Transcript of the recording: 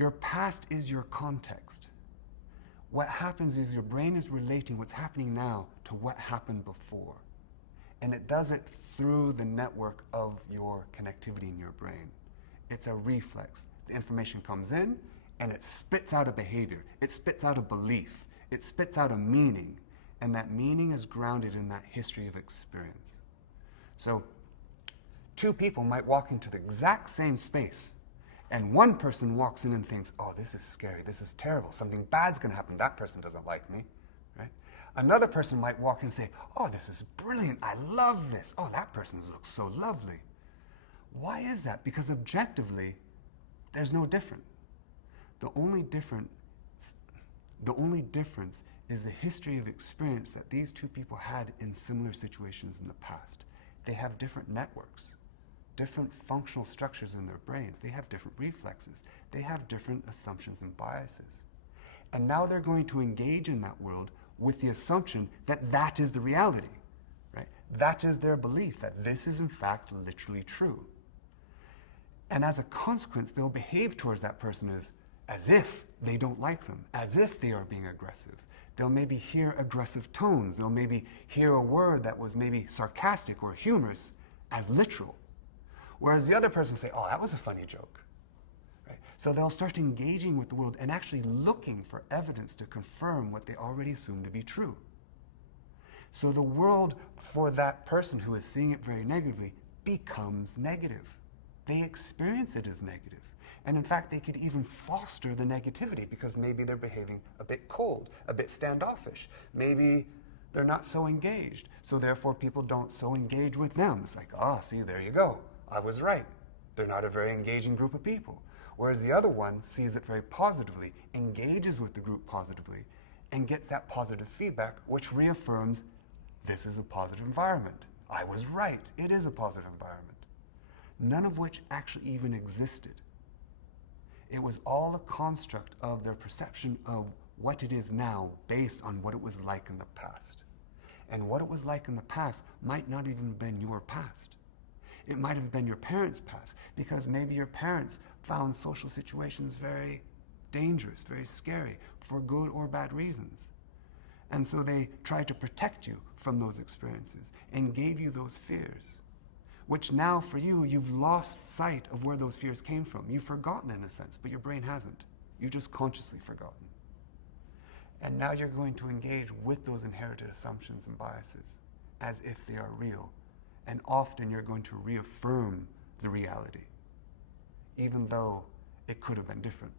Your past is your context. What happens is your brain is relating what's happening now to what happened before. And it does it through the network of your connectivity in your brain. It's a reflex. The information comes in and it spits out a behavior. It spits out a belief. It spits out a meaning. And that meaning is grounded in that history of experience. So, two people might walk into the exact same space, and one person walks in and thinks, oh, this is scary, this is terrible, something bad's gonna happen, that person doesn't like me, right? Another person might walk in and say, oh, this is brilliant, I love this, oh, that person looks so lovely. Why is that? Because objectively, there's no difference. The only difference is the history of experience that these two people had in similar situations in the past. They have different networks, different functional structures in their brains. They have different reflexes. They have different assumptions and biases. And now they're going to engage in that world with the assumption that that is the reality, right? That is their belief, that this is in fact literally true. And as a consequence, they'll behave towards that person as if they don't like them, as if they are being aggressive. They'll maybe hear aggressive tones. They'll maybe hear a word that was maybe sarcastic or humorous as literal. Whereas the other person will say, oh, that was a funny joke. Right? So they'll start engaging with the world and actually looking for evidence to confirm what they already assume to be true. So the world for that person who is seeing it very negatively becomes negative. They experience it as negative. And in fact, they could even foster the negativity because maybe they're behaving a bit cold, a bit standoffish. Maybe they're not so engaged. So therefore, people don't so engage with them. It's like, oh, see, there you go. I was right. They're not a very engaging group of people. Whereas the other one sees it very positively, engages with the group positively, and gets that positive feedback, which reaffirms this is a positive environment. I was right. It is a positive environment. None of which actually even existed. It was all a construct of their perception of what it is now based on what it was like in the past. And what it was like in the past might not even have been your past. It might have been your parents' past, because maybe your parents found social situations very dangerous, very scary, for good or bad reasons. And so they tried to protect you from those experiences and gave you those fears, which now for you, you've lost sight of where those fears came from. You've forgotten in a sense, but your brain hasn't. You've just consciously forgotten. And now you're going to engage with those inherited assumptions and biases as if they are real. And often you're going to reaffirm the reality, even though it could have been different.